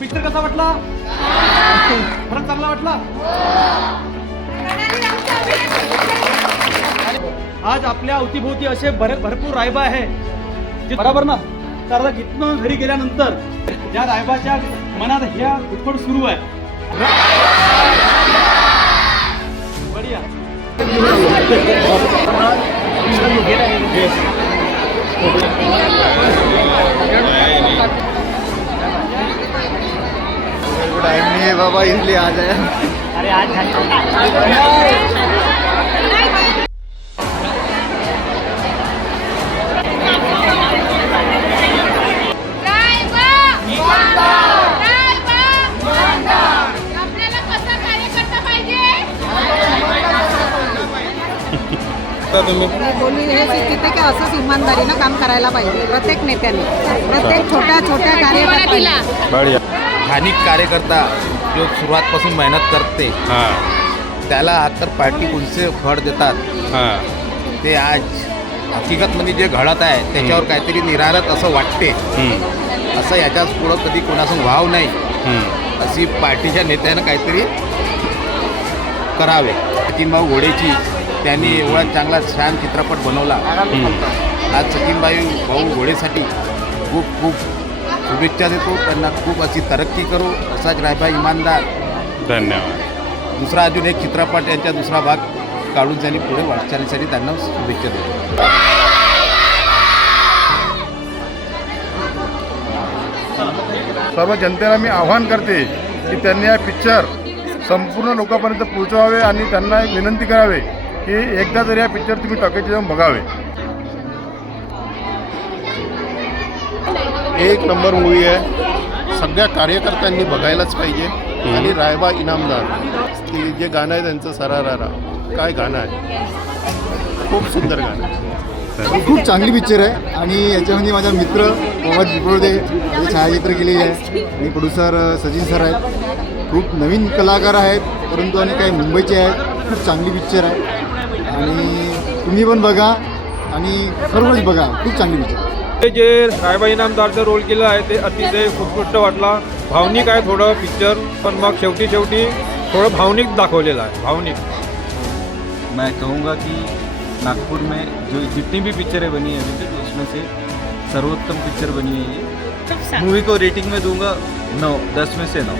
Picture कसा वाटला? खरंच चांगला वाटला? आज आपल्या अवतीभोवती असे भरपूर रायबा आहे जे बरोबर ना. तर इथनं घरी गेल्यानंतर ज्या रायबाच्या मनात ह्या घुटफड सुरू आहे. बढिया. टाइम नहीं है बाबा, इसलिए आ जाए. अरे आज बोलली हेच तिथे की असंच इमानदारीनं काम करायला पाहिजे प्रत्येक नेत्याने, प्रत्येक छोट्या छोट्या कार्यकर्त्याला. स्थानिक कार्यकर्ता जो सुरुवातपासून मेहनत करते त्याला तर पार्टी कोणते फळ देतात ते आज हकीकतमध्ये जे घडत आहे त्याच्यावर काहीतरी निरारत असं वाटते. असं याच्याच पुढं कधी कोणासंग व्हाव नाही अशी पार्टीच्या नेत्यानं काहीतरी करावे. सचिनभाऊ घोडेची त्यांनी एवढा चांगला छान चित्रपट बनवला. आज सचिनभाई भाऊ घोडेसाठी खूप खूप शुभेच्छा देतो. त्यांना खूप अशी तरक्की करू असाच रायबा इमानदार. धन्यवाद. दुसरा अजून एक चित्रपट यांचा दुसरा भाग काढून त्यांनी पुढे वाटचालीसाठी त्यांना शुभेच्छा देतो. सर्व जनतेला मी आव्हान करते की त्यांनी हा पिक्चर संपूर्ण लोकांपर्यंत पोहोचवावे आणि त्यांना एक विनंती करावे की एकदा तरी हा पिक्चर तुम्ही टॉकीजला जाऊन बघावे. एक नंबर मूवी आहे. सगळ्या कार्यकर्त्यांनी बघायलाच पाहिजे. आणि रायबा इनामदार ते जे गाणं आहे त्यांचं सरारारा काय गाणं आहे, खूप सुंदर गाणं आहे. खूप चांगली पिक्चर आहे आणि याच्यामध्ये माझा मित्र मोहम्मद बिबोडे याचे छायाचित्र केलेले आहे आणि प्रोड्युसर सचिन सर आहेत. खूप नवीन कलाकार आहेत परंतु आणि काही मुंबईचे आहेत. खूप चांगली पिक्चर आहे आणि तुम्ही पण बघा आणि सर्वच बघा. खूप चांगली पिक्चर. जे रायबा इनामदारचा रोल केला आहे ते अतिशय उत्कृष्ट वाटला. भावनिक आहे थोडं पिक्चर, पण मग शेवटी थोडं भावनिक दाखवलेलं आहे. भावनिक. मैं कहूँगा कि नागपुर में जो जितनी भी पिक्चरें बनी है अभी तक उसमें से सर्वोत्तम पिक्चर बनी है ये. मूवी को रेटिंग में दूंगा 9, 10 में से 9.